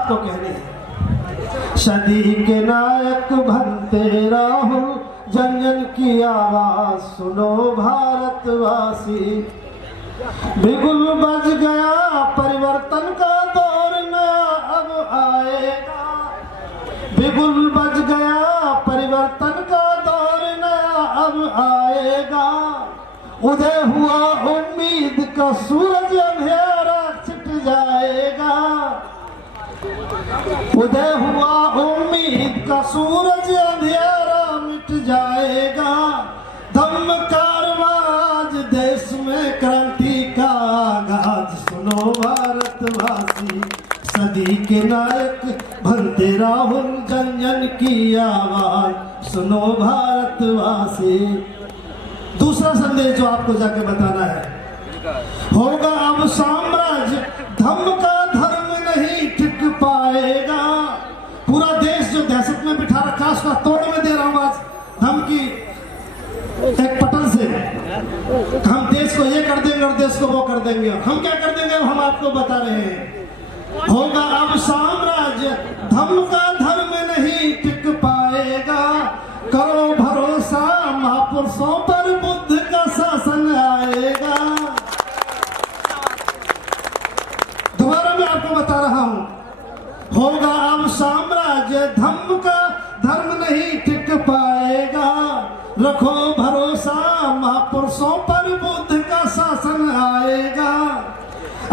आपको कहनी है। सदी के नायक बनते राहुल जन जन की आवाज सुनो भारतवासी। बिगुल बज गया परिवर्तन का दौर नया अब आएगा। बिगुल बज गया परिवर्तन का दौर नया अब आएगा। उदय हुआ उम्मीद का सूरज अंधेरा छिट जाएगा। उदय हुआ उम्मीद का सूरज अंधेरा मिट जाएगा। धम्म कारवाज देश में क्रांति का आगाज सुनो भारतवासी। सदी के नायक बनते राहुल जन जन की आवाज सुनो भारतवासी। दूसरा संदेश जो आपको जाके बताना है, होगा अब साम्राज्य धम्म का धर्म नहीं टिक पाएगा। पूरा देश जो दहशत में बिठा रखा उसका तोड़ में दे रहा हूं आज धम्म की एक पटल से। हम देश को ये कर देंगे और देश को वो कर देंगे। हम क्या कर देंगे हम आपको बता रहे हैं। होगा अब साम्राज्य धम्म का धर्म नहीं टिक पाएगा। करो भरोसा महापुरुषों पर बुद्ध का शासन आएगा। दोबारा मैं आपको बता रहा हूं, होगा अब साम्राज्य धम्म का धर्म नहीं टिक पाएगा। रखो भरोसा महापुरुषों पर बुद्ध का शासन आएगा।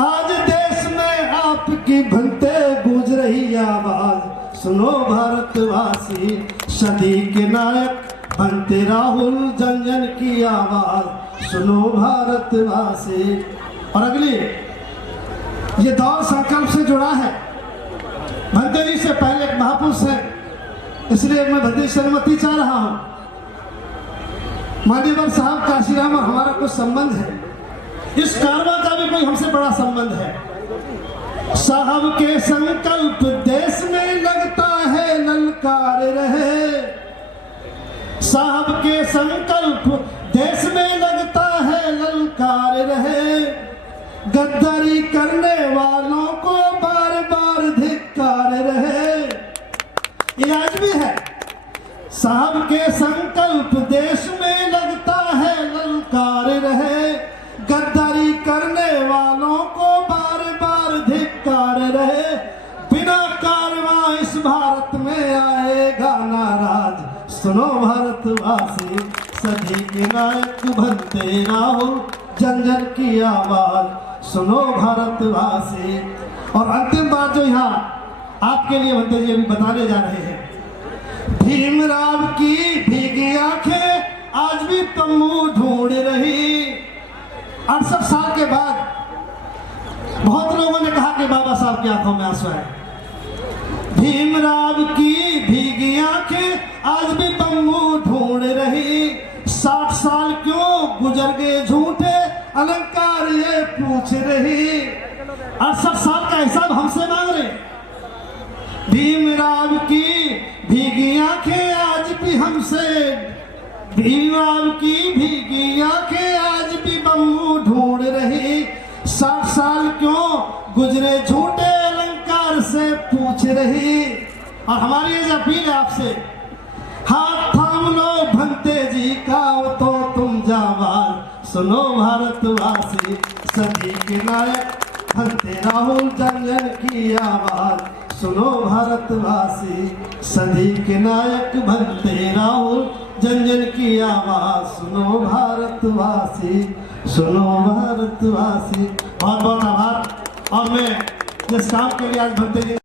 आज देश में आपकी बनते गूंज रही आवाज सुनो भारतवासी। सदी के नायक बनते राहुल जन जन की आवाज सुनो भारतवासी। और अगली ये दौर संकल्प से जुड़ा है। भंते जी से पहले एक महापुरुष है, इसलिए मैं भंते से अनुमति चाह रहा हूं। मान्यवर साहब काशीराम और हमारा कुछ संबंध है। इस कारवां का भी कोई हमसे बड़ा संबंध है। साहब के संकल्प देश में लगता है ललकार रहे। साहब के संकल्प देश में लगता है ललकार रहे। गद्दारी करने वालों को बार बार धिक्कार रहे। इलाज भी है। साहब के संकल्प देश में लगता है ललकार रहे। गद्दारी करने वालों को बार बार धिक्कार रहे। बिना कारवां इस भारत में आएगा नाराज सुनो भारतवासी। सदी के नायक बनते राहुल जन जन की आवाज सुनो भारतवासी। और अंतिम बात जो यहाँ आपके लिए बनते जी अभी बताने जा रहे हैं, भीमराव की भीगी आंखें आज भी पम्मू ढूंढ रही। 68 साल के बाद बहुत लोगों ने कहा कि बाबा साहब की आंखों में आंसू है। भीमराव की भीगी आंखें आज भी पम्मू ढूंढ रही। 60 साल क्यों गुजर गए झूठे अलंकार ये पूछ रही। 68 साल का हिसाब हमसे मांग रहे। भीमराव की भीगी आंखें आज भी हमसे, भीमराव की भीगी आंखें आज भी पम्मू ढूंढ रही। 60 साल क्यों गुजरे झूठे अलंकार से पूछ रही। और हमारी ये अपील है आपसे, हाथ थाम लो भंते जी का तो तुम जाबाज सुनो भारतवासी। सदी के नायक भंते राहुल जन जन की आवाज सुनो भारतवासी। सदी के नायक बनते राहुल जन जन की आवाज सुनो भारतवासी सुनो भारतवासी। बहुत बहुत आभार। और मैं जिस काम के लिए आज बनते